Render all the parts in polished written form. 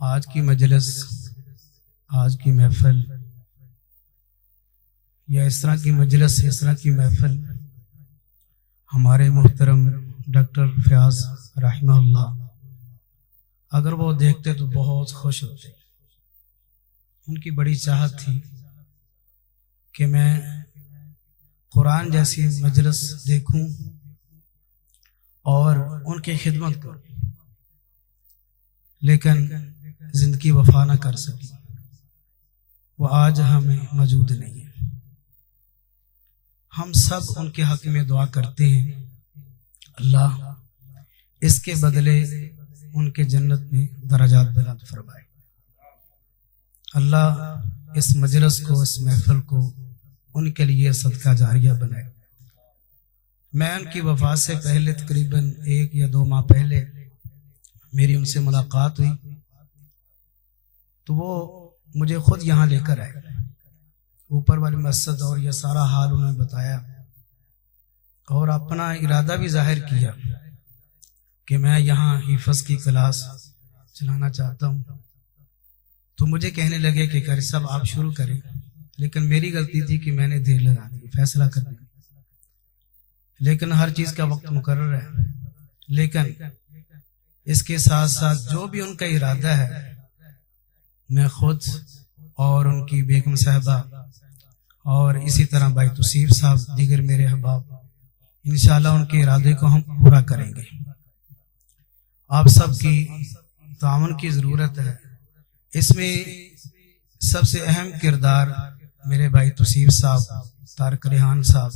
آج کی مجلس، آج کی محفل یا اس طرح کی مجلس، اس طرح کی محفل ہمارے محترم ڈاکٹر فیاض رحمہ اللہ اگر وہ دیکھتے تو بہت خوش ہوتے۔ ان کی بڑی چاہت تھی کہ میں قرآن جیسی مجلس دیکھوں اور ان کی خدمت کروں، لیکن زندگی وفا نہ کر سکی۔ وہ آج ہمیں موجود نہیں ہے۔ ہم سب ان کے حق میں دعا کرتے ہیں، اللہ اس کے بدلے ان کے جنت میں درجات بلند فرمائے۔ اللہ اس مجلس کو، اس محفل کو ان کے لیے صدقہ جاریہ بنائے۔ میں ان کی وفات سے پہلے تقریباً 1 یا 2 ماہ پہلے میری ان سے ملاقات ہوئی تو وہ مجھے خود یہاں لے کر آئے، اوپر والی مسجد، اور یہ سارا حال انہوں نے بتایا اور اپنا ارادہ بھی ظاہر کیا کہ میں یہاں حفظ کی کلاس چلانا چاہتا ہوں۔ تو مجھے کہنے لگے کہ قاری صاحب آپ شروع کریں، لیکن میری غلطی تھی کہ میں نے دیر لگا دی فیصلہ کرنے میں، لیکن ہر چیز کا وقت مقرر ہے۔ لیکن اس کے ساتھ ساتھ جو بھی ان کا ارادہ ہے، میں خود اور ان کی بیگم صاحبہ اور اسی طرح بھائی توصیف صاحب، دیگر میرے احباب، انشاءاللہ ان کے ارادے کو ہم پورا کریں گے۔ آپ سب کی تعاون کی ضرورت ہے۔ اس میں سب سے اہم کردار میرے بھائی توصیف صاحب، طارق ریحان صاحب،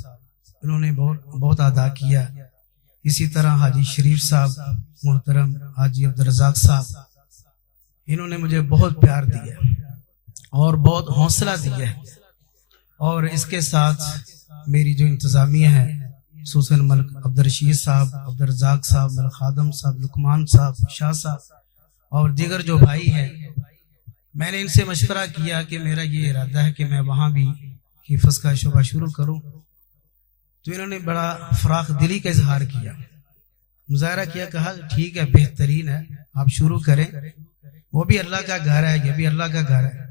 انہوں نے بہت ادا کیا۔ اسی طرح حاجی شریف صاحب، محترم حاجی عبدالرزاق صاحب، انہوں نے مجھے بہت پیار دیا اور بہت حوصلہ دیا ہے۔ اور اس کے ساتھ میری جو انتظامیہ ہے، خصوصاً ملک عبدالرشید صاحب، عبدالرزاق صاحب، ملک خادم صاحب، لقمان صاحب، شاہ صاحب اور دیگر جو بھائی ہیں، میں نے ان سے مشورہ کیا کہ میرا یہ ارادہ ہے کہ میں وہاں بھی حفظ کا شعبہ شروع کروں۔ تو انہوں نے بڑا فراخ دلی کا اظہار کیا، مظاہرہ کیا، کہا ٹھیک ہے، بہترین ہے، آپ شروع کریں، وہ بھی اللہ کا گھر ہے، یہ بھی اللہ کا گھر ہے،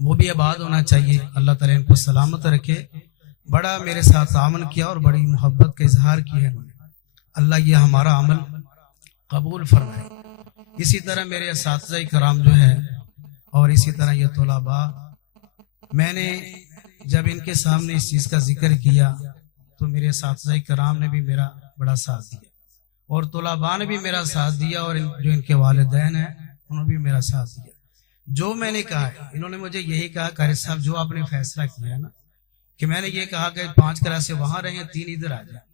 وہ بھی آباد ہونا چاہیے، اللہ تعالیٰ ان کو سلامت رکھے۔ بڑا میرے ساتھ تعاون کیا اور بڑی محبت کا اظہار کیا ہے انہوں نے۔ اللہ یہ ہمارا عمل قبول فرمائے۔ اسی طرح میرے اساتذہ کرام جو ہیں اور اسی طرح یہ طلباء، میں نے جب ان کے سامنے اس چیز کا ذکر کیا تو میرے اساتذہ کرام نے بھی میرا بڑا ساتھ دیا اور طلباء نے بھی میرا ساتھ دیا، اور جو ان کے والدین ہیں انہوں نے بھی میرا ساتھ دیا۔ جو میں نے کہا ہے، انہوں نے مجھے یہی کہا، قاری صاحب جو آپ نے فیصلہ کیا ہے نا، کہ میں نے یہ کہا کہ 5 کلاسیں وہاں رہیں، 3 ادھر آ جائیں،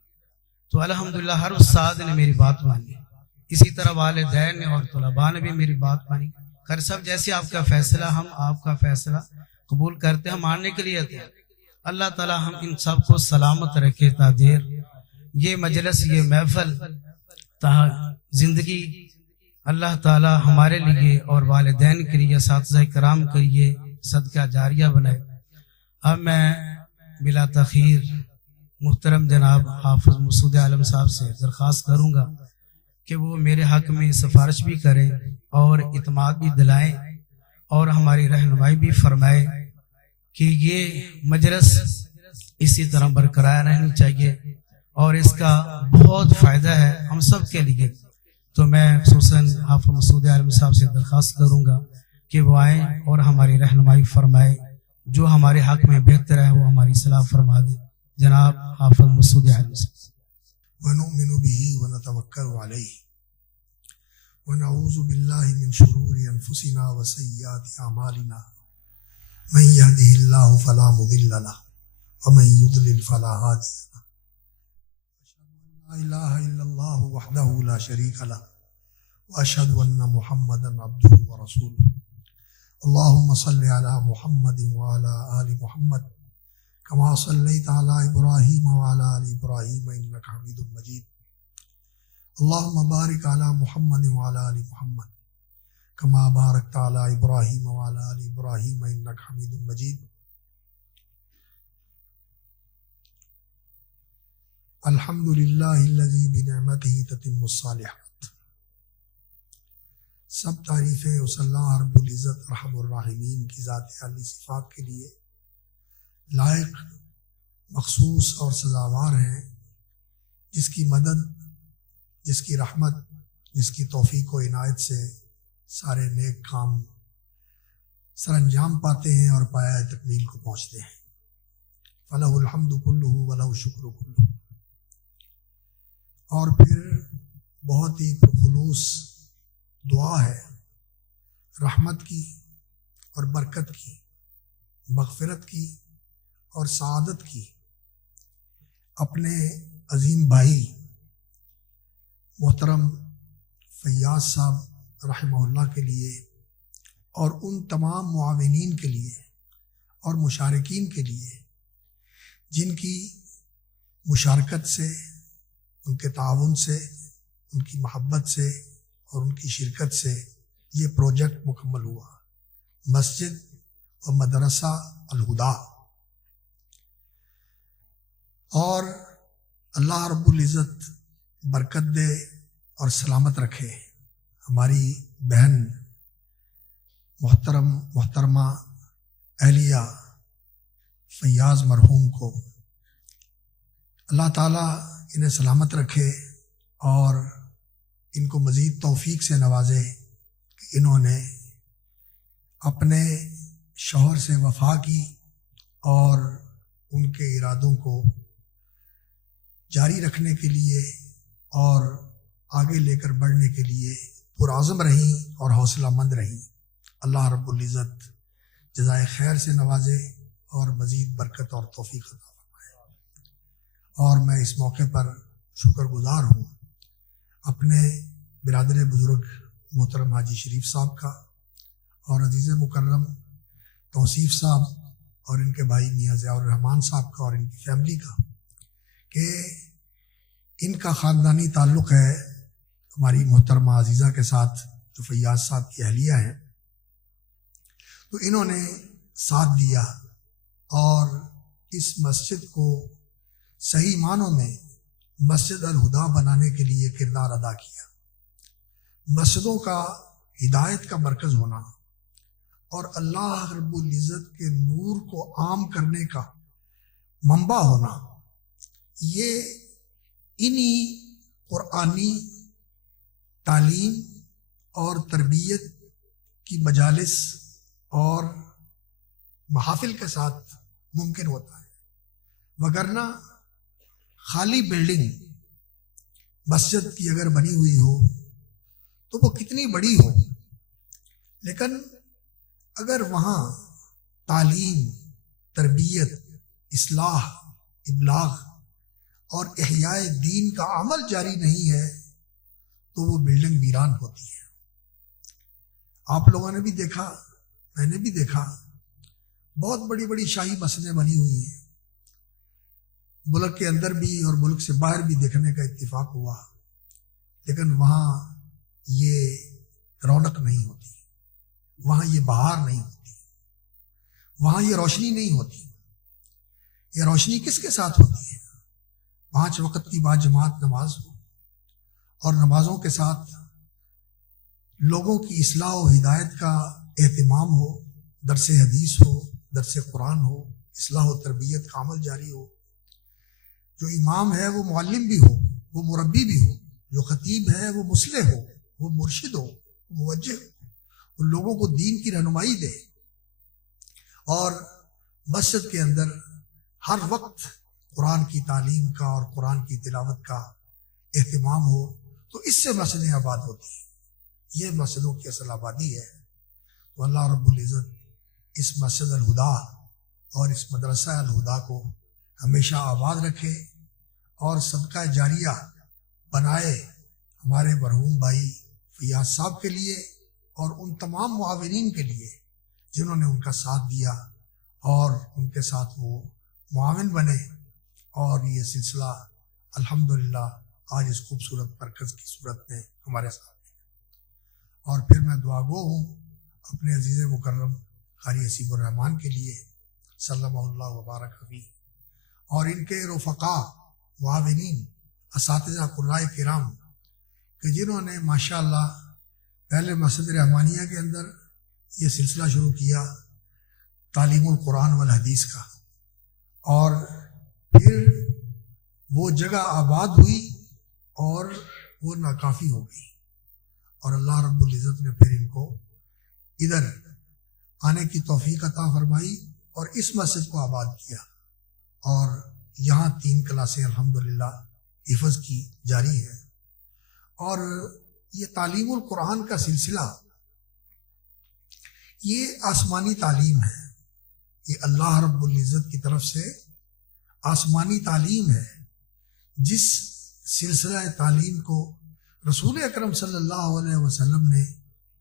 تو الحمدللہ ہر استاد نے میری بات مانی۔ اسی طرح والدین نے اور طلباء نے بھی میری بات مانی۔ قاری صاحب جیسے آپ کا فیصلہ، ہم آپ کا فیصلہ قبول کرتے ہیں، ہم ماننے کے لیے تھے۔ اللہ تعالی ہم ان سب کو سلامت رکھے تا دیر یہ مجلس، یہ محفل تا زندگی اللہ تعالی ہمارے لیے اور والدین کے لیے، اساتذہ کرام کے لیے صدقہ جاریہ بنائے۔ اب میں بلا تاخیر محترم جناب حافظ مسعود عالم صاحب سے درخواست کروں گا کہ وہ میرے حق میں سفارش بھی کریں اور اعتماد بھی دلائیں اور ہماری رہنمائی بھی فرمائے کہ یہ مجلس اسی طرح برقرار رہنی چاہیے اور اس کا بہت فائدہ ہے ہم سب کے لیے۔ تو میں خصوصاً حافظ مسعود عالم صاحب سے درخواست کروں گا کہ وہ آئیں اور ہماری رہنمائی فرمائے، جو ہمارے حق میں بہتر ہے وہ ہماری اصلاح فرما دے۔ جناب حافظ مسعود عالم صاحب۔ ونؤمن به ونتوکل علیہ ونعوذ باللہ من شرور انفسنا وسیئات اعمالنا من یهده اللہ فلا مضل له ومن یضلل فلا هادی له اشهد ان لا الہ الا اللہ وحدہ لا شریک له واشهد ان محمدا عبدہ ورسولہ اللهم صل علی محمد وعلی آل محمد كما صليت على إبراهيم وعلى آل إبراهيم إنك حميد مجيد اللهم بارك على محمد وعلى آل محمد كما باركت على إبراهيم وعلى آل إبراهيم إنك حميد مجيد الحمد لله الذي بنعمته تتم الصالحات سب تعریفیں اس اللہ رب العزت رحم الراحمین کی ذات عالی صفات کے لیے لائق، مخصوص اور سزاوار ہیں، جس کی مدد، جس کی رحمت، جس کی توفیق و عنایت سے سارے نیک کام سر انجام پاتے ہیں اور پایۂ تکمیل کو پہنچتے ہیں۔ فلہ الحمد کلہ ولہ الشکر کلہ۔ اور پھر بہت ہی خلوص دعا ہے رحمت کی اور برکت کی، مغفرت کی اور سعادت کی، اپنے عظیم بھائی محترم فیاض صاحب رحمہ اللہ کے لیے اور ان تمام معاونین کے لیے اور مشارکین کے لیے جن کی مشارکت سے، ان کے تعاون سے، ان کی محبت سے اور ان کی شرکت سے یہ پروجیکٹ مکمل ہوا، مسجد و مدرسہ الہدا۔ اور اللہ رب العزت برکت دے اور سلامت رکھے ہماری بہن محترمہ اہلیہ فیاض مرحوم کو، اللہ تعالیٰ انہیں سلامت رکھے اور ان کو مزید توفیق سے نوازے کہ انہوں نے اپنے شوہر سے وفا کی اور ان کے ارادوں کو جاری رکھنے کے لیے اور آگے لے کر بڑھنے کے لیے پرعزم رہیں اور حوصلہ مند رہیں۔ اللہ رب العزت جزائے خیر سے نوازے اور مزید برکت اور توفیق عطا فرمائے۔ اور میں اس موقع پر شکر گزار ہوں اپنے برادر بزرگ محترم حاجی شریف صاحب کا اور عزیز مکرم توصیف صاحب اور ان کے بھائی میاں ضیاء الرحمان صاحب کا اور ان کی فیملی کا، کہ ان کا خاندانی تعلق ہے ہماری محترمہ عزیزہ کے ساتھ جو فیاض صاحب کی اہلیہ ہیں، تو انہوں نے ساتھ دیا اور اس مسجد کو صحیح معنوں میں مسجد الہدا بنانے کے لیے کردار ادا کیا۔ مسجدوں کا ہدایت کا مرکز ہونا اور اللہ رب العزت کے نور کو عام کرنے کا منبع ہونا، یہ انہی قرآنی تعلیم اور تربیت کی مجالس اور محافل کے ساتھ ممکن ہوتا ہے، وگرنہ خالی بلڈنگ مسجد کی اگر بنی ہوئی ہو تو وہ کتنی بڑی ہو، لیکن اگر وہاں تعلیم، تربیت، اصلاح، ابلاغ اور احیاء دین کا عمل جاری نہیں ہے تو وہ بلڈنگ ویران ہوتی ہے۔ آپ لوگوں نے بھی دیکھا، میں نے بھی دیکھا، بہت بڑی بڑی شاہی مسجدیں بنی ہوئی ہیں، ملک کے اندر بھی اور ملک سے باہر بھی دیکھنے کا اتفاق ہوا، لیکن وہاں یہ رونق نہیں ہوتی، وہاں یہ بہار نہیں ہوتی، وہاں یہ روشنی نہیں ہوتی۔ یہ روشنی کس کے ساتھ ہوتی ہے؟ 5 وقت کی باجماعت نماز ہو اور نمازوں کے ساتھ لوگوں کی اصلاح و ہدایت کا اہتمام ہو، درس حدیث ہو، درس قرآن ہو، اصلاح و تربیت کا عمل جاری ہو، جو امام ہے وہ معلم بھی ہو، وہ مربی بھی ہو، جو خطیب ہے وہ مصلح ہو، وہ مرشد ہو، وہ موجہ ہو، وہ لوگوں کو دین کی رہنمائی دے، اور مسجد کے اندر ہر وقت قرآن کی تعلیم کا اور قرآن کی تلاوت کا اہتمام ہو، تو اس سے مسجدیں آباد ہوتی ہیں۔ یہ مسجدوں کی اصل آبادی ہے۔ تو اللہ رب العزت اس مسجد الہدا اور اس مدرسہ الہدا کو ہمیشہ آباد رکھے اور صدقہ جاریہ بنائے ہمارے مرحوم بھائی فیاض صاحب کے لیے اور ان تمام معاونین کے لیے جنہوں نے ان کا ساتھ دیا اور ان کے ساتھ وہ معاون بنے، اور یہ سلسلہ الحمدللہ آج اس خوبصورت مرکز کی صورت میں ہمارے ساتھ ہے۔ اور پھر میں دعا گو ہوں اپنے عزیز مکرم قاری حسیب الرحمان کے لیے صلی اللہ وبارک فیہ، اور ان کے رفقا، معاونین، اساتذہ قرائے کرام کہ جنہوں نے ماشاءاللہ پہلے مسجد رحمانیہ کے اندر یہ سلسلہ شروع کیا تعلیم القرآن والحدیث کا، اور پھر وہ جگہ آباد ہوئی اور وہ ناکافی ہو گئی، اور اللہ رب العزت نے پھر ان کو ادھر آنے کی توفیق عطا فرمائی اور اس مسجد کو آباد کیا، اور یہاں 3 کلاسیں الحمدللہ حفظ کی جاری ہیں۔ اور یہ تعلیم القرآن کا سلسلہ یہ آسمانی تعلیم ہے، یہ اللہ رب العزت کی طرف سے آسمانی تعلیم ہے، جس سلسلہ تعلیم کو رسول اکرم صلی اللہ علیہ وسلم نے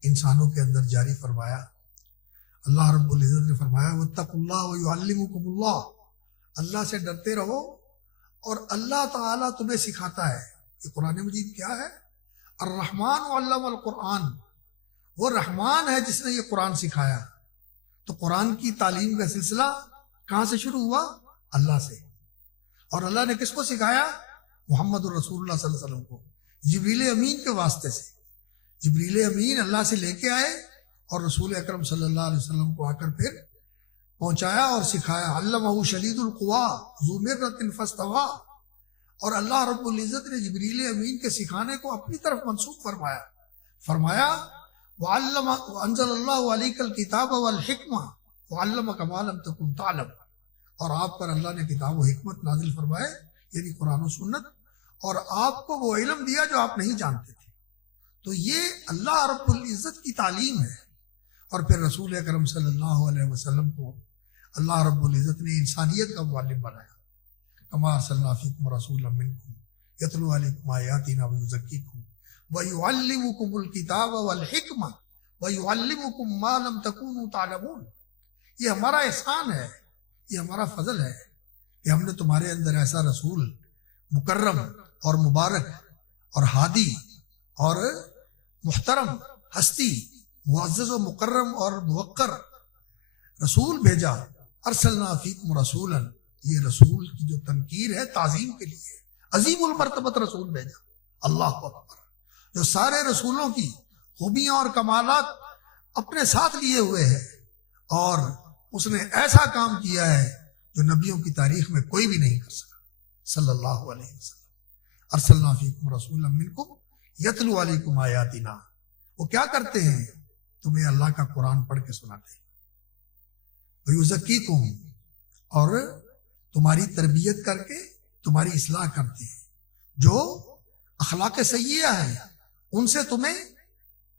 انسانوں کے اندر جاری فرمایا۔ اللہ رب العزت نے فرمایا واتقوا اللہ ویعلمکم اللہ، اللہ سے ڈرتے رہو اور اللہ تعالیٰ تمہیں سکھاتا ہے۔ یہ قرآن مجید کیا ہے؟ الرحمن علم القرآن، وہ رحمان ہے جس نے یہ قرآن سکھایا۔ تو قرآن کی تعلیم کا سلسلہ کہاں سے شروع ہوا؟ اللہ سے، اور اللہ نے کس کو سکھایا؟ محمد الرسول اللہ صلی اللہ علیہ وسلم کو، جبریل امین کے واسطے سے۔ جبریل امین اللہ سے لے کے آئے اور رسول اکرم صلی اللہ علیہ وسلم کو آ کر پھر پہنچایا اور سکھایا۔ علمہ شدید القوا ذو مرۃ فاستویٰ، اور اللہ رب العزت نے جبریل امین کے سکھانے کو اپنی طرف منسوخ فرمایا وَأَنزَلَ اللَّهُ عَلَيْكَ الْكِتَابَ وَالْحِكْمَةَ وَعَلَّمَكَ مَا لَمْ تَكُنْ تَعْلَمُ، اور آپ پر اللہ نے کتاب و حکمت نازل فرمائے، یعنی قرآن و سنت، اور آپ کو وہ علم دیا جو آپ نہیں جانتے تھے۔ تو یہ اللہ رب العزت کی تعلیم ہے۔ اور پھر رسول اکرم صلی اللہ علیہ وسلم کو اللہ رب العزت نے انسانیت کا معلم بنایا۔ کما ارسلنا فیکم رسولا منکم یتلو علیکم آیاتنا ویزکیکم ویعلمکم الکتاب والحکمہ ویعلمکم ما لم تکونوا تعلمون۔ یہ ہمارا احسان ہے، یہ ہمارا فضل ہے کہ ہم نے تمہارے اندر ایسا رسول مکرم اور مبارک اور ہادی اور محترم ہستی، معزز و مکرم اور موقر رسول بھیجا۔ ارسلنا فیکم رسولا، یہ رسول کی جو تنکیر ہے تعظیم کے لیے، عظیم المرتبت رسول بھیجا۔ اللہ اکبر، جو سارے رسولوں کی خوبیاں اور کمالات اپنے ساتھ لیے ہوئے ہے، اور اس نے ایسا کام کیا ہے جو نبیوں کی تاریخ میں کوئی بھی نہیں کر سکا، صلی اللہ علیہ وسلم۔ ارسلنا فیکم رسولا منکم یتلو علیکم آیاتنا، وہ کیا کرتے ہیں؟ تمہیں اللہ کا قرآن پڑھ کے سناتے ہیں، ویزکیکم، اور تمہاری تربیت کر کے تمہاری اصلاح کرتے ہیں، جو اخلاق سیئہ ہیں ان سے تمہیں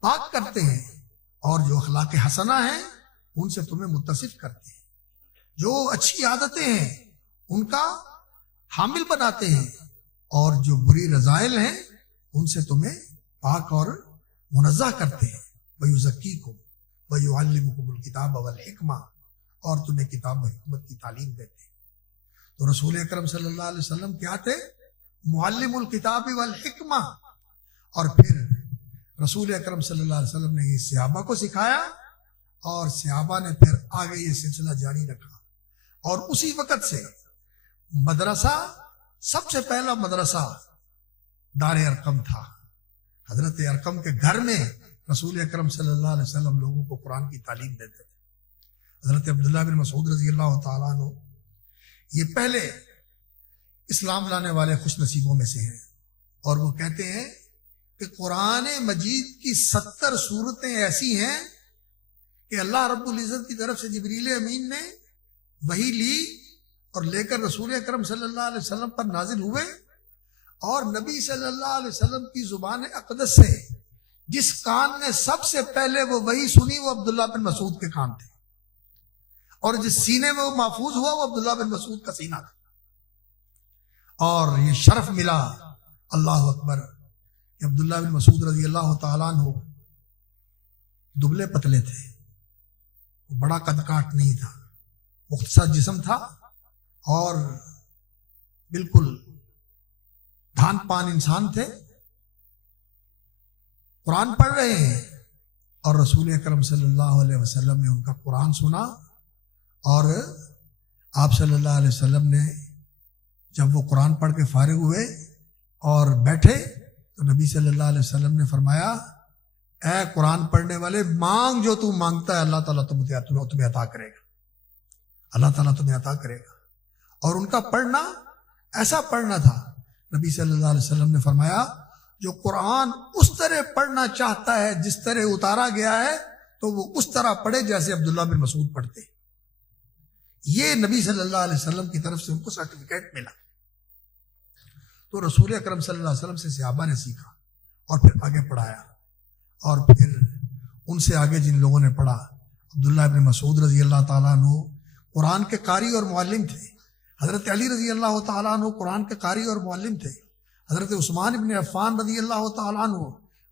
پاک کرتے ہیں، اور جو اخلاق حسنہ ہیں ان سے تمہیں متصف کرتے ہیں، جو اچھی عادتیں ہیں ان کا حامل بناتے ہیں، اور جو بری رذائل ہیں ان سے تمہیں پاک اور منزہ کرتے ہیں۔ وَيُزَكِّيكُمْ وَيُعَلِّمُكُمُ الْكِتَابَ وَالْحِكْمَةَ، اور تمہیں کتاب و حکمت کی تعلیم دیتے ہیں۔ تو رسول اکرم صلی اللہ علیہ وسلم کیا تھے؟ معلم الکتاب والحکمہ۔ اور پھر رسول اکرم صلی اللہ علیہ وسلم نے یہ صحابہ کو سکھایا، اور صحابہ نے پھر آگے یہ سلسلہ جاری رکھا، اور اسی وقت سے مدرسہ، سب سے پہلا مدرسہ دار ارقم تھا۔ حضرت ارقم کے گھر میں رسول اکرم صلی اللہ علیہ وسلم لوگوں کو قرآن کی تعلیم دیتے تھے۔ حضرت عبداللہ بن مسعود رضی اللہ تعالیٰ عنہ یہ پہلے اسلام لانے والے خوش نصیبوں میں سے ہیں، اور وہ کہتے ہیں کہ قرآن مجید کی 70 صورتیں ایسی ہیں کہ اللہ رب العزت کی طرف سے جبریل امین نے وحی لی اور لے کر رسول اکرم صلی اللہ علیہ وسلم پر نازل ہوئے، اور نبی صلی اللہ علیہ وسلم کی زبان اقدس سے جس کان نے سب سے پہلے وہ وحی سنی وہ عبداللہ بن مسعود کے کان تھے، اور جس سینے میں وہ محفوظ ہوا وہ عبداللہ بن مسعود کا سینہ تھا۔ اور یہ شرف ملا، اللہ اکبر، کہ عبداللہ بن مسعود رضی اللہ تعالیٰ عنہ دبلے پتلے تھے، بڑا قد کاٹ نہیں تھا، مختصر جسم تھا، اور بالکل دھان پان انسان تھے۔ قرآن پڑھ رہے ہیں، اور رسول اکرم صلی اللہ علیہ وسلم نے ان کا قرآن سنا، اور آپ صلی اللہ علیہ وسلم نے جب وہ قرآن پڑھ کے فارغ ہوئے اور بیٹھے تو نبی صلی اللہ علیہ وسلم نے فرمایا اے قرآن پڑھنے والے مانگ جو تو مانگتا ہے اللہ تعالیٰ تمہیں عطا کرے گا، اللہ تعالیٰ تمہیں عطا کرے گا۔ اور ان کا پڑھنا ایسا پڑھنا تھا، نبی صلی اللہ علیہ وسلم نے فرمایا جو قرآن اس طرح پڑھنا چاہتا ہے جس طرح اتارا گیا ہے تو وہ اس طرح پڑھے جیسے عبداللہ بن مسعود پڑھتے۔ یہ نبی صلی اللہ علیہ وسلم کی طرف سے ان کو سرٹیفکیٹ ملا۔ تو رسول اکرم صلی اللہ علیہ وسلم سے صحابہ نے سیکھا اور پھر آگے پڑھایا، اور پھر ان سے آگے جن لوگوں نے پڑھا، عبداللہ بن مسعود رضی اللہ تعالیٰ عنہ قرآن کے قاری اور معلم تھے، حضرت علی رضی اللہ تعالیٰ عنہ قرآن کے قاری اور معلم تھے، حضرت عثمان بن عفان رضی اللہ تعالیٰ عنہ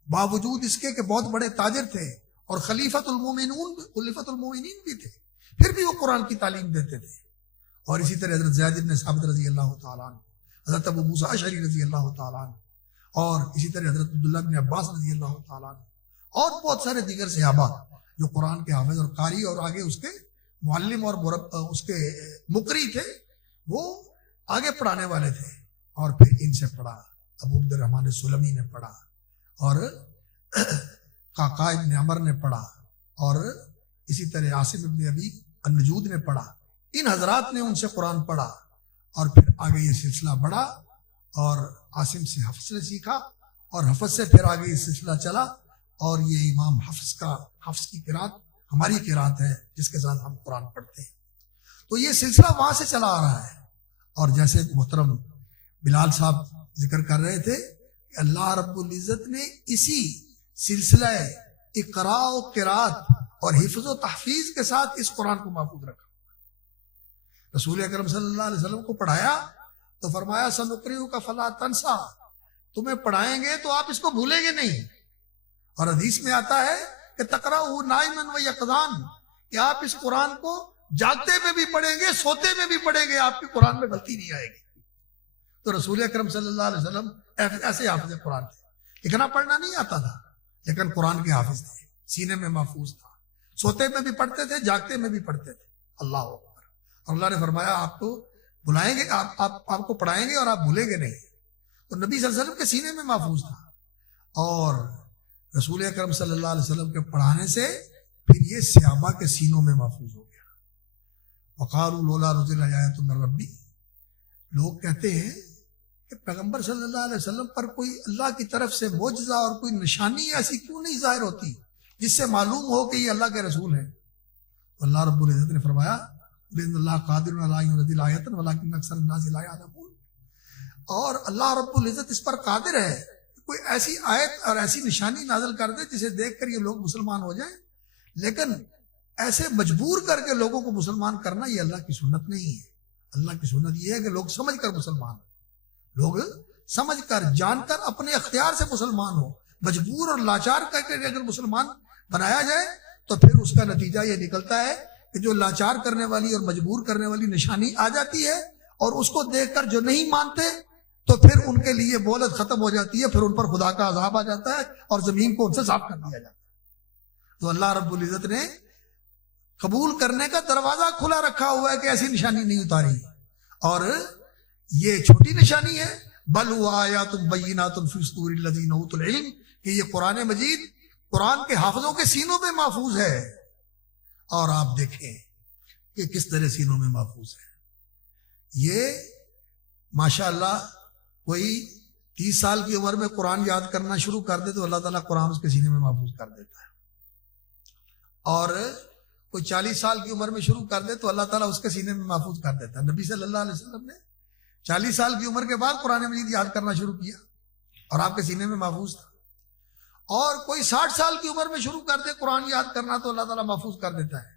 باوجود اس کے کہ بہت بڑے تاجر تھے اور خلیفۃ المومنین بھی تھے، پھر بھی وہ قرآن کی تعلیم دیتے تھے۔ اور اسی طرح حضرت زید بن ثابت رضی اللہ تعالیٰ عنہ، حضرت ابو موسیٰ اشعری رضی اللہ تعالیٰ عنہ، اور اسی طرح حضرت عبداللہ بن عباس رضی اللہ تعالیٰ عنہ، اور بہت سارے دیگر صحابہ جو قرآن کے حافظ اور قاری اور آگے اس کے معلم اور اس کے مقری تھے، وہ آگے پڑھانے والے تھے۔ اور پھر ان سے پڑھا، ابو عبد الرحمن سلمی نے پڑھا، اور قعقاع ابن عمر نے پڑھا، اور اسی طرح عاصم ابن ابی النجود نے پڑھا۔ ان حضرات نے ان سے قرآن پڑھا، اور پھر آگے یہ سلسلہ بڑھا، اور عاصم سے حفظ نے سیکھا، اور حفظ سے پھر آگے یہ سلسلہ چلا، اور یہ امام حفظ کی قرات ہماری قرات ہے جس کے ساتھ ہم قرآن پڑھتے ہیں۔ تو یہ سلسلہ وہاں سے چلا آ رہا ہے۔ اور جیسے محترم بلال صاحب ذکر کر رہے تھے کہ اللہ رب العزت نے اسی سلسلہ اقراء و قرات اور حفظ و تحفیظ کے ساتھ اس قرآن کو محفوظ رکھا۔ رسول اکرم صلی اللہ علیہ وسلم کو پڑھایا تو فرمایا سنقرئک فلا تنسا، تمہیں پڑھائیں گے تو آپ اس کو بھولیں گے نہیں۔ اور حدیث میں آتا ہے کہ تقرأہ نائما و یقظان، کہ آپ اس قرآن کو جاگتے میں بھی پڑھیں گے، سوتے میں بھی پڑھیں گے، آپ کی قرآن میں غلطی نہیں آئے گی۔ تو رسول اکرم صلی اللہ علیہ وسلم ایسے حافظ قرآن تھے، لکھنا پڑھنا نہیں آتا تھا لیکن قرآن کے حافظ تھے، سینے میں محفوظ تھا، سوتے میں بھی پڑھتے تھے، جاگتے میں بھی پڑھتے تھے۔ اللہ اکبر۔ اور اللہ نے فرمایا آپ کو بلائیں گے، آپ کو پڑھائیں گے اور آپ بھولیں گے نہیں۔ تو نبی صلی اللہ علیہ وسلم کے سینے میں محفوظ تھا، اور رسول اکرم صلی اللہ علیہ وسلم کے پڑھانے سے پھر یہ صحابہ کے سینوں میں محفوظ ہو گیا۔ وقالوا لولا نزل آیۃ من ربی، لوگ کہتے ہیں کہ پیغمبر صلی اللہ علیہ وسلم پر کوئی اللہ کی طرف سے معجزہ اور کوئی نشانی ایسی کیوں نہیں ظاہر ہوتی جس سے معلوم ہو کہ یہ اللہ کے رسول ہیں؟ تو اللہ رب العزت نے فرمایا ان اللہ قادر علی ان ينزل آیۃ ولکن اکثر الناس لا یعلمون، اور اللہ رب العزت اس پر قادر ہے کہ کوئی ایسی آیت اور ایسی نشانی نازل کر دے جسے دیکھ کر یہ لوگ مسلمان ہو جائیں، لیکن ایسے مجبور کر کے لوگوں کو مسلمان کرنا یہ اللہ کی سنت نہیں ہے۔ اللہ کی سنت یہ ہے کہ لوگ سمجھ کر مسلمان ہوں، لوگ سمجھ کر جان کر اپنے اختیار سے مسلمان ہو۔ مجبور اور لاچار کر کے اگر مسلمان بنایا جائے تو پھر اس کا نتیجہ یہ نکلتا ہے کہ جو لاچار کرنے والی اور مجبور کرنے والی نشانی آ جاتی ہے اور اس کو دیکھ کر جو نہیں مانتے تو پھر ان کے لیے مہلت ختم ہو جاتی ہے، پھر ان پر خدا کا عذاب آ جاتا ہے اور زمین کو ان سے صاف کر دیا جاتا ہے۔ تو اللہ رب العزت نے قبول کرنے کا دروازہ کھلا رکھا ہوا ہے کہ ایسی نشانی نہیں اتاری، اور یہ چھوٹی نشانی ہے، بل هو آیات بینات فی صدور الذین اوتوا العلم، کہ یہ قرآن مجید قرآن کے حافظوں کے سینوں میں محفوظ ہے، اور آپ دیکھیں کہ کس طرح سینوں میں محفوظ ہے۔ یہ ماشاءاللہ کوئی 30 سال کی عمر میں قرآن یاد کرنا شروع کر دے تو اللہ تعالیٰ قرآن اس کے سینے میں محفوظ کر دیتا ہے، اور کوئی 40 سال کی عمر میں شروع کر دے تو اللہ تعالیٰ اس کے سینے میں محفوظ کر دیتا ہے۔ نبی صلی اللہ علیہ وسلم نے 40 سال کی عمر کے بعد قرآن مجید یاد کرنا شروع کیا اور آپ کے سینے میں محفوظ تھا، اور کوئی 60 سال کی عمر میں شروع کر دے قرآن یاد کرنا تو اللہ تعالیٰ محفوظ کر دیتا ہے۔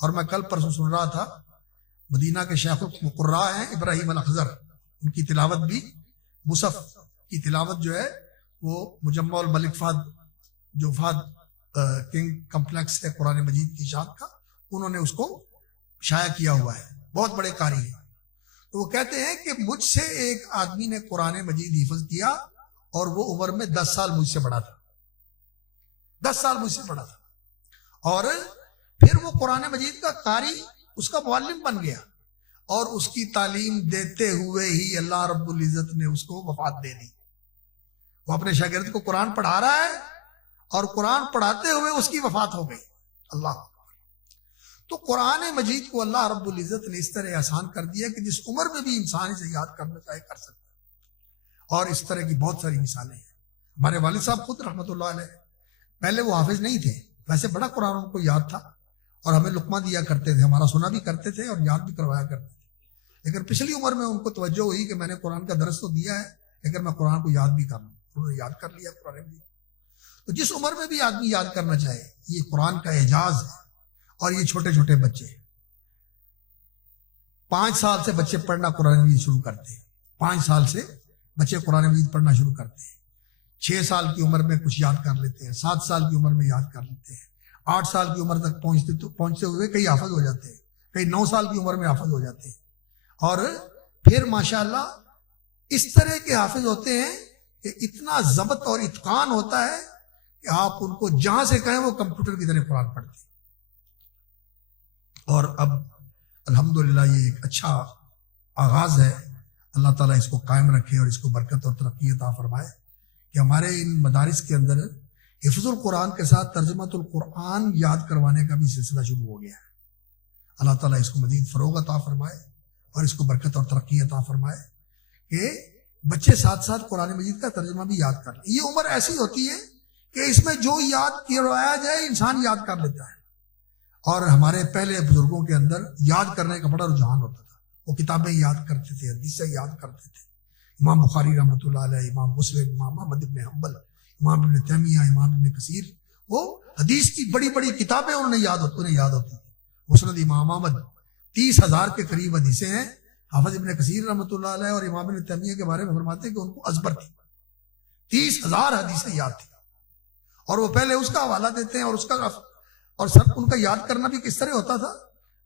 اور میں کل پرسوں سن رہا تھا مدینہ کے شیخ القراء ہیں ابراہیم الاخضر، ان کی تلاوت بھی مصحف کی تلاوت جو ہے وہ مجمع الملک فہد، جو فہد کنگ کمپلیکس ہے قرآن مجید کی اشاعت کا، انہوں نے اس کو شائع کیا ہوا ہے، بہت بڑے قاری ہیں۔ تو وہ کہتے ہیں کہ مجھ سے ایک آدمی نے قرآن مجید حفظ کیا اور وہ عمر میں 10 سال مجھ سے بڑا تھا، 10 سال مجھ سے بڑا تھا، اور پھر وہ قرآن مجید کا قاری اس کا معلم بن گیا، اور اس کی تعلیم دیتے ہوئے ہی اللہ رب العزت نے اس کو وفات دے دی۔ وہ اپنے شاگرد کو قرآن پڑھا رہا ہے اور قرآن پڑھاتے ہوئے اس کی وفات ہو گئی. اللہ. تو قرآن مجید کو اللہ رب العزت نے اس طرح آسان کر دیا کہ جس عمر میں بھی انسان اسے یاد کرنا چاہے کر سکتا ہے. اور اس طرح کی بہت ساری مثالیں ہیں. ہمارے والد صاحب خود رحمۃ اللہ علیہ پہلے وہ حافظ نہیں تھے، ویسے بڑا قرآن ان کو یاد تھا اور ہمیں لقمہ دیا کرتے تھے، ہمارا سنا بھی کرتے تھے اور یاد بھی کروایا کرتے تھے. لیکن پچھلی عمر میں ان کو توجہ ہوئی کہ میں نے قرآن کا درس تو دیا ہے لیکن میں قرآن کو یاد بھی کر لوں. انہوں نے یاد کر لیا قرآن بھی. تو جس عمر میں بھی آدمی یاد کرنا چاہے، یہ قرآن کا اعجاز ہے. اور یہ چھوٹے چھوٹے بچے 5 سال سے بچے پڑھنا قرآن مجید شروع کرتے ہیں. 5 سال سے بچے قرآن مجید پڑھنا شروع کرتے ہیں. 6 سال کی عمر میں کچھ یاد کر لیتے ہیں، 7 سال کی عمر میں یاد کر لیتے ہیں، 8 سال کی عمر تک پہنچتے ہوئے کئی حافظ ہو جاتے ہیں، کئی 9 سال کی عمر میں حافظ ہو جاتے ہیں. اور پھر ماشاءاللہ اس طرح کے حافظ ہوتے ہیں کہ اتنا ضبط اور اتقان ہوتا ہے کہ آپ ان کو جہاں سے کہیں وہ کمپیوٹر کی طرح قرآن پڑھتے ہیں. اور اب الحمدللہ یہ ایک اچھا آغاز ہے. اللہ تعالیٰ اس کو قائم رکھے اور اس کو برکت اور ترقی عطا فرمائے کہ ہمارے ان مدارس کے اندر حفظ القرآن کے ساتھ ترجمۃ القرآن یاد کروانے کا بھی سلسلہ شروع ہو گیا ہے. اللہ تعالیٰ اس کو مزید فروغ عطا فرمائے اور اس کو برکت اور ترقی عطا فرمائے کہ بچے ساتھ ساتھ قرآن مجید کا ترجمہ بھی یاد کر لیں. یہ عمر ایسی ہوتی ہے کہ اس میں جو یاد کروایا جائے انسان یاد کر لیتا ہے. اور ہمارے پہلے بزرگوں کے اندر یاد کرنے کا بڑا رجحان ہوتا تھا. وہ کتابیں یاد کرتے تھے، حدیثیں یاد کرتے تھے. امام بخاری رحمۃ اللہ علیہ، امام مسلم، امام احمد ابن حنبل، امام ابن تیمیہ، امام ابن کثیر، وہ حدیث کی بڑی بڑی کتابیں انہیں یاد ہوتی تھی. مسند امام احمد 30,000 کے قریب حدیثیں ہیں. حافظ ابن کثیر رحمۃ اللہ علیہ اور امام ابن تیمیہ کے بارے میں فرماتے ہیں کہ ان کو ازبر تھی، 30,000 حدیثیں یاد تھی. اور وہ پہلے اس کا حوالہ دیتے ہیں اور اس کا اور ان کا یاد کرنا بھی کس طرح ہوتا تھا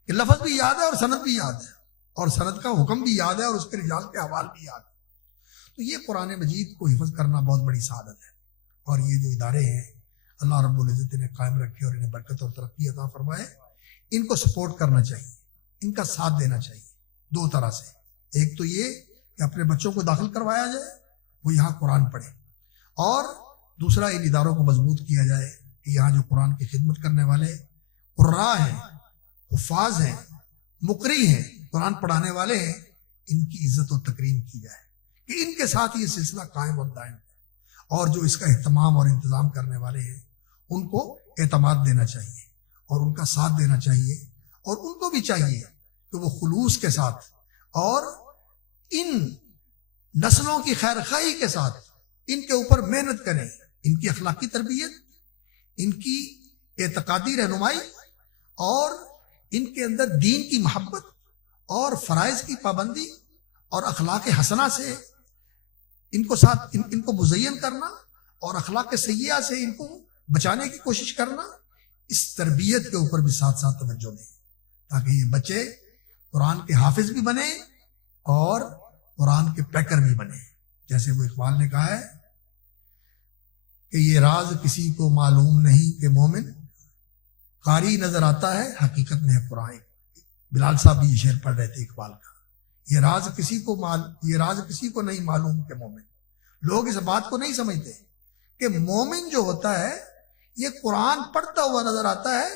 کہ لفظ بھی یاد ہے اور سند بھی یاد ہے اور سند کا حکم بھی یاد ہے اور اس کے رجال کے حوال بھی یاد ہے. تو یہ قرآن مجید کو حفظ کرنا بہت بڑی سعادت ہے. اور یہ جو ادارے ہیں اللہ رب العزت نے قائم رکھے اور انہیں برکت اور ترقی عطا فرمائے. ان کو سپورٹ کرنا چاہیے، ان کا ساتھ دینا چاہیے 2 طرح سے. ایک تو یہ کہ اپنے بچوں کو داخل کروایا جائے، وہ یہاں قرآن پڑھے، اور دوسرا ان اداروں کو مضبوط کیا جائے کہ یہاں جو قرآن کی خدمت کرنے والے قراء ہیں، حفاظ ہیں، مقری ہیں، قرآن پڑھانے والے ہیں، ان کی عزت و تکریم کی جائے کہ ان کے ساتھ یہ سلسلہ قائم اور دائم ہے. اور جو اس کا اہتمام اور انتظام کرنے والے ہیں ان کو اعتماد دینا چاہیے اور ان کا ساتھ دینا چاہیے. اور ان کو بھی چاہیے کہ وہ خلوص کے ساتھ اور ان نسلوں کی خیر خواہی کے ساتھ ان کے اوپر محنت کریں. ان کی اخلاقی تربیت، ان کی اعتقادی رہنمائی اور ان کے اندر دین کی محبت اور فرائض کی پابندی اور اخلاق حسنہ سے ان کو ساتھ ان کو مزین کرنا اور اخلاق سیئہ سے ان کو بچانے کی کوشش کرنا. اس تربیت کے اوپر بھی ساتھ ساتھ توجہ دیں تاکہ یہ بچے قرآن کے حافظ بھی بنے اور قرآن کے پیکر بھی بنے. جیسے وہ اقبال نے کہا ہے کہ یہ راز کسی کو معلوم نہیں کہ مومن قاری نظر آتا ہے حقیقت میں ہے قرآن. بلال صاحب بھی یہ شعر پڑھ رہے تھے اقبال کا. یہ راز کسی کو نہیں معلوم کہ مومن. لوگ اس بات کو نہیں سمجھتے کہ مومن جو ہوتا ہے یہ قرآن پڑھتا ہوا نظر آتا ہے،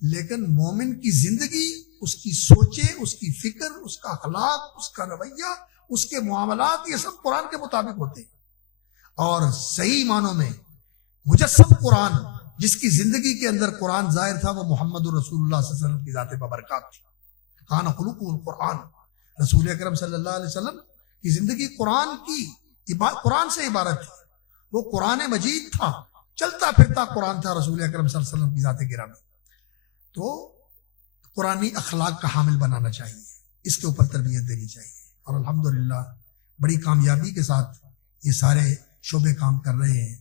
لیکن مومن کی زندگی، اس کی سوچیں، اس کی فکر، اس کا اخلاق، اس کا رویہ، اس کے معاملات، یہ سب قرآن کے مطابق ہوتے ہیں. اور صحیح معنوں میں مجسم قرآن، جس کی زندگی کے اندر قرآن ظاہر تھا، وہ محمد رسول اللہ صلی اللہ علیہ وسلم کی ذات بابرکات تھی. کان خلق القرآن. رسول اکرم صلی اللہ علیہ وسلم کی زندگی قرآن سے عبارت تھی. وہ قرآن مجید تھا، چلتا پھرتا قرآن تھا رسول اکرم صلی اللہ علیہ وسلم کی ذات گرامی. تو قرآنی اخلاق کا حامل بنانا چاہیے، اس کے اوپر تربیت دینی چاہیے. اور الحمدللہ بڑی کامیابی کے ساتھ یہ سارے شعبے کام کر رہے ہیں،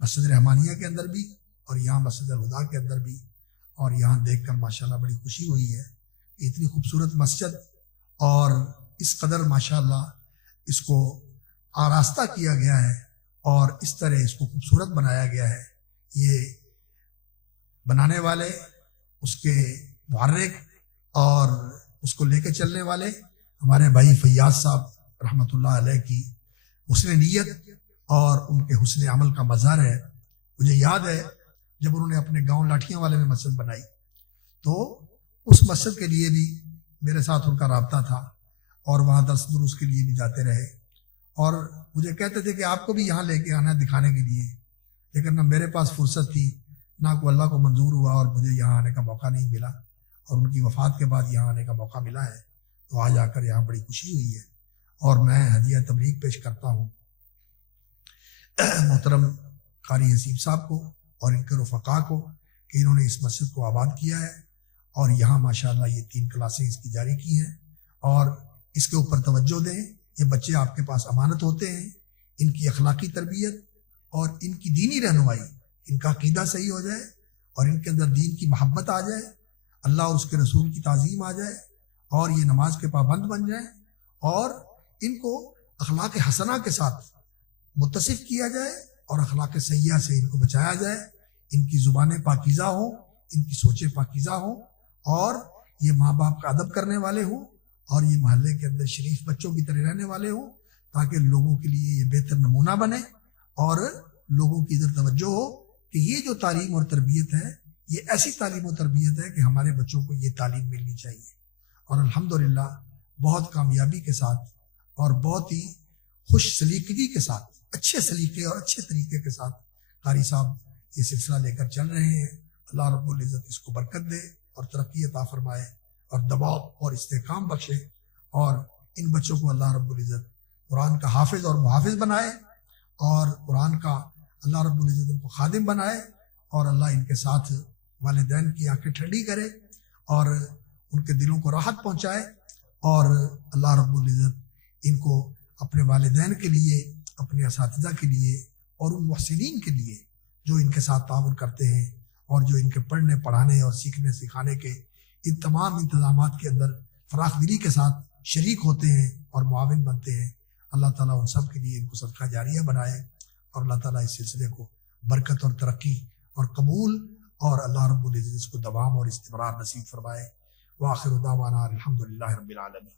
مسجد رحمانیہ کے اندر بھی اور یہاں مسجد الہدیٰ کے اندر بھی. اور یہاں دیکھ کر ماشاءاللہ بڑی خوشی ہوئی ہے کہ اتنی خوبصورت مسجد اور اس قدر ماشاءاللہ اس کو آراستہ کیا گیا ہے اور اس طرح اس کو خوبصورت بنایا گیا ہے. یہ بنانے والے، اس کے محرک اور اس کو لے کے چلنے والے ہمارے بھائی فیاض صاحب رحمۃ اللہ علیہ کی حسن نیت اور ان کے حسن عمل کا مظہر ہے. مجھے یاد ہے جب انہوں نے اپنے گاؤں لاٹھیاں والے میں مسجد بنائی تو اس مسجد کے لیے بھی میرے ساتھ ان کا رابطہ تھا اور وہاں درس دروس کے لیے بھی جاتے رہے اور مجھے کہتے تھے کہ آپ کو بھی یہاں لے کے آنا ہے دکھانے کے لیے، لیکن نہ میرے پاس فرصت تھی نہ کو اللہ کو منظور ہوا اور مجھے یہاں آنے کا موقع نہیں ملا، اور ان کی وفات کے بعد یہاں آنے کا موقع ملا ہے تو آج آ کر یہاں بڑی خوشی ہوئی ہے اور میں ہدیہ تبلیغ پیش کرتا ہوں محترم قاری حسیب صاحب کو اور ان کے رفقا کو کہ انہوں نے اس مسجد کو آباد کیا ہے اور یہاں ماشاءاللہ یہ 3 کلاسیں اس کی جاری کی ہیں اور اس کے اوپر توجہ دیں۔ یہ بچے آپ کے پاس امانت ہوتے ہیں، ان کی اخلاقی تربیت اور ان کی دینی رہنمائی، ان کا عقیدہ صحیح ہو جائے اور ان کے اندر دین کی محبت آ جائے، اللہ اور اس کے رسول کی تعظیم آ جائے اور یہ نماز کے پابند بن جائیں اور ان کو اخلاق حسنہ کے ساتھ متصف کیا جائے اور اخلاق سیئہ سے ان کو بچایا جائے، ان کی زبانیں پاکیزہ ہوں، ان کی سوچیں پاکیزہ ہوں اور یہ ماں باپ کا ادب کرنے والے ہوں اور یہ محلے کے اندر شریف بچوں کی طرح رہنے والے ہوں، تاکہ لوگوں کے لیے یہ بہتر نمونہ بنے اور لوگوں کی ادھر توجہ ہو کہ یہ جو تعلیم اور تربیت ہے یہ ایسی تعلیم و تربیت ہے کہ ہمارے بچوں کو یہ تعلیم ملنی چاہیے۔ اور الحمدللہ بہت کامیابی کے ساتھ اور بہت ہی خوش سلیقگی کے ساتھ، اچھے سلیقے اور اچھے طریقے کے ساتھ قاری صاحب یہ سلسلہ لے کر چل رہے ہیں۔ اللہ رب العزت اس کو برکت دے اور ترقی عطا فرمائے اور دباؤ اور استحکام بخشے اور ان بچوں کو اللہ رب العزت قرآن کا حافظ اور محافظ بنائے اور قرآن کا اللہ رب العزت ان کو خادم بنائے اور اللہ ان کے ساتھ والدین کی آنکھیں ٹھنڈی کرے اور ان کے دلوں کو راحت پہنچائے اور اللہ رب العزت ان کو اپنے والدین کے لیے، اپنے اساتذہ کے لیے اور ان محسنین کے لیے جو ان کے ساتھ تعاون کرتے ہیں اور جو ان کے پڑھنے پڑھانے اور سیکھنے سکھانے کے ان تمام انتظامات کے اندر فراخ دلی کے ساتھ شریک ہوتے ہیں اور معاون بنتے ہیں، اللہ تعالیٰ ان سب کے لیے ان کو صدقہ جاریہ بنائے اور اللہ تعالیٰ اس سلسلے کو برکت اور ترقی اور قبول اور اللہ رب العزت اس کو دوام اور استمرار نصیب فرمائے۔ وآخر دعوانا الحمدللہ رب العالمین۔